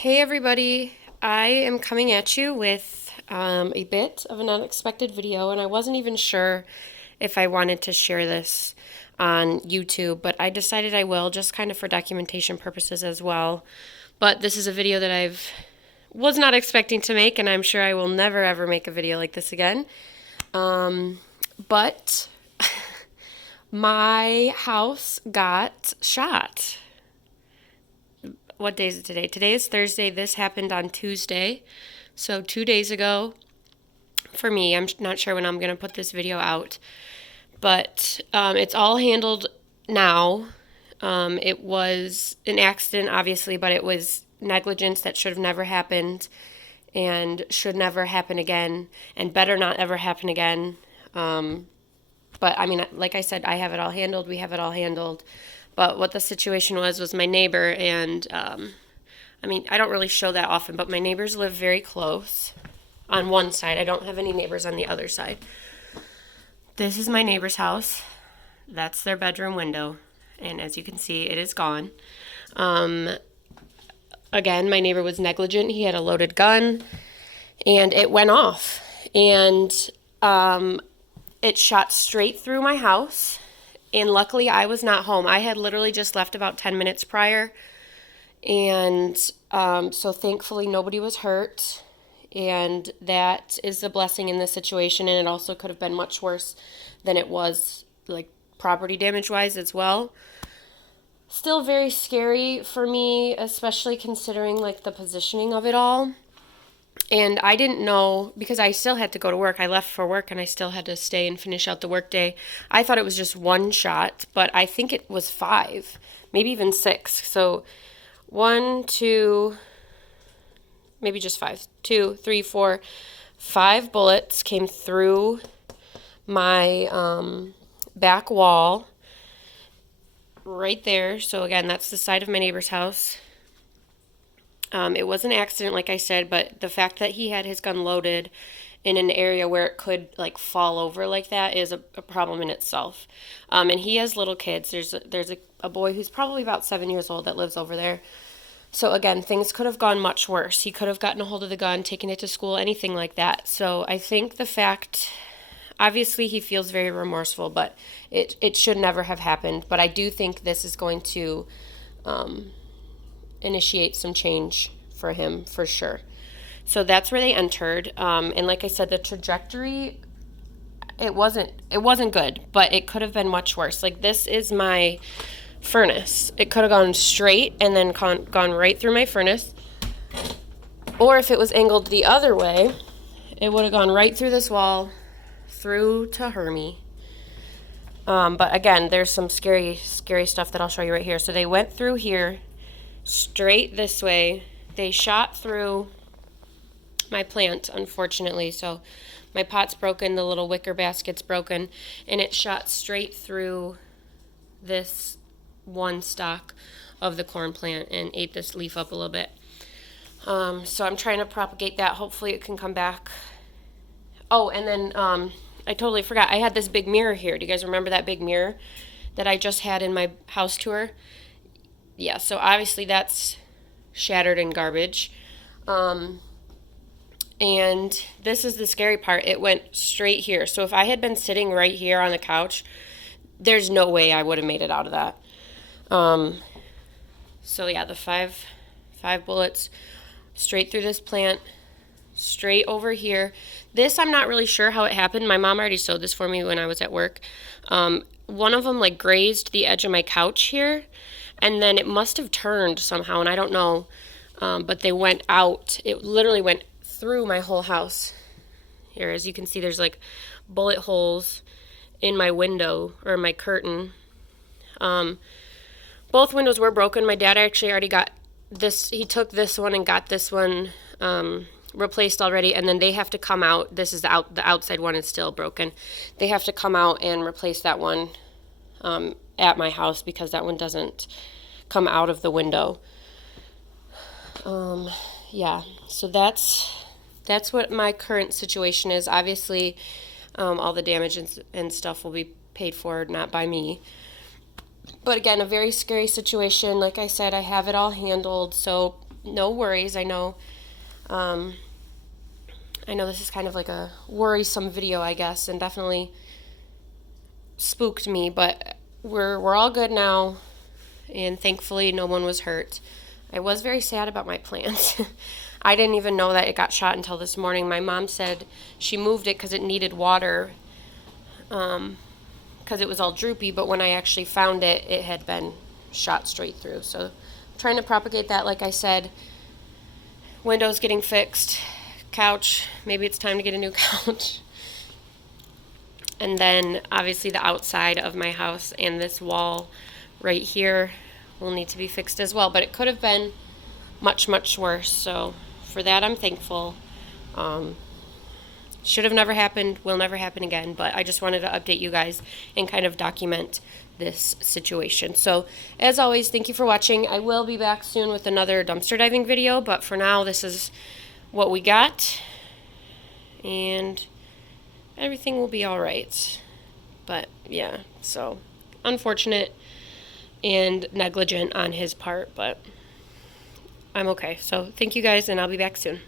Hey everybody, I am coming at you with a bit of an unexpected video, and I wasn't even sure if I wanted to share this on YouTube, but I decided I will, just kind of for documentation purposes as well. But this is a video that was not expecting to make, and I'm sure I will never ever make a video like this again. But my house got shot. What day is it today? Today is Thursday. This happened on Tuesday. So 2 days ago for me. I'm not sure when I'm going to put this video out. But it's all handled now. It was an accident, obviously, but it was negligence that should have never happened and should never happen again and better not ever happen again. But I mean, like I said, I have it all handled. We have it all handled. But what the situation was my neighbor, and I mean, I don't really show that often, but my neighbors live very close on one side. I don't have any neighbors on the other side. This is my neighbor's house. That's their bedroom window. And as you can see, it is gone. Again, my neighbor was negligent. He had a loaded gun, and it went off. And it shot straight through my house. And luckily, I was not home. I had literally just left about 10 minutes prior. And so thankfully, nobody was hurt. And that is a blessing in this situation. And it also could have been much worse than it was, like property damage wise as well. Still very scary for me, especially considering like the positioning of it all. And I didn't know, because I still had to go to work. I left for work and I still had to stay and finish out the workday. I thought it was just one shot, but I think it was five, maybe even six. So 1, 2, maybe just five. 2, 3, 4, 5 bullets came through my back wall right there. So again, that's the side of my neighbor's house. It was an accident, like I said, but the fact that he had his gun loaded in an area where it could like fall over like that is a problem in itself. And he has little kids. There's a boy who's probably about 7 years old that lives over there. So again, things could have gone much worse. He could have gotten a hold of the gun, taken it to school, anything like that. So I think the fact, obviously he feels very remorseful, but it should never have happened. But I do think this is going to initiate some change for him for sure. So that's where they entered. And like I said, the trajectory, it wasn't good, but it could have been much worse. Like this is my furnace. It could have gone straight and then gone right through my furnace. Or if it was angled the other way, it would have gone right through this wall, through to Hermie. But again, there's some scary stuff that I'll show you right here. So they went through here, straight this way. They shot through my plant, unfortunately. So my pot's broken, the little wicker basket's broken, and it shot straight through this one stalk of the corn plant and ate this leaf up a little bit. So I'm trying to propagate that. Hopefully it can come back. Oh, and then I totally forgot. I had this big mirror here. Do you guys remember that big mirror that I just had in my house tour? Yeah, so obviously that's shattered and garbage. And this is the scary part. It went straight here. So if I had been sitting right here on the couch, there's no way I would have made it out of that. So yeah, the five bullets straight through this plant, straight over here. This, I'm not really sure how it happened. My mom already sewed this for me when I was at work. One of them like grazed the edge of my couch here, and then it must have turned somehow, and I don't know, but they went out. It literally went through my whole house. Here, as you can see, there's like bullet holes in my window, or my curtain. Both windows were broken. My dad actually already got this. He took this one and got this one replaced already, and then they have to come out. This is the outside one is still broken. They have to come out and replace that one at my house because that one doesn't come out of the window. Yeah, so that's what my current situation is. Obviously, all the damage and stuff will be paid for, not by me. But again, a very scary situation. Like I said, I have it all handled, so no worries. I know this is kind of like a worrisome video, I guess, and definitely spooked me, but we're all good now, and thankfully no one was hurt. I was very sad about my plants. I didn't even know that it got shot until this morning. My mom said she moved it because it needed water, because it was all droopy, but when I actually found it, it had been shot straight through. So I'm trying to propagate that, like I said. Windows getting fixed, couch, maybe it's time to get a new couch. And then obviously the outside of my house and this wall right here will need to be fixed as well. But it could have been much, much worse. So for that, I'm thankful. Should have never happened, will never happen again. But I just wanted to update you guys and kind of document this situation. So as always, thank you for watching. I will be back soon with another dumpster diving video. But for now, this is what we got. And everything will be all right. But yeah, so unfortunate and negligent on his part, but I'm okay. So thank you guys, and I'll be back soon.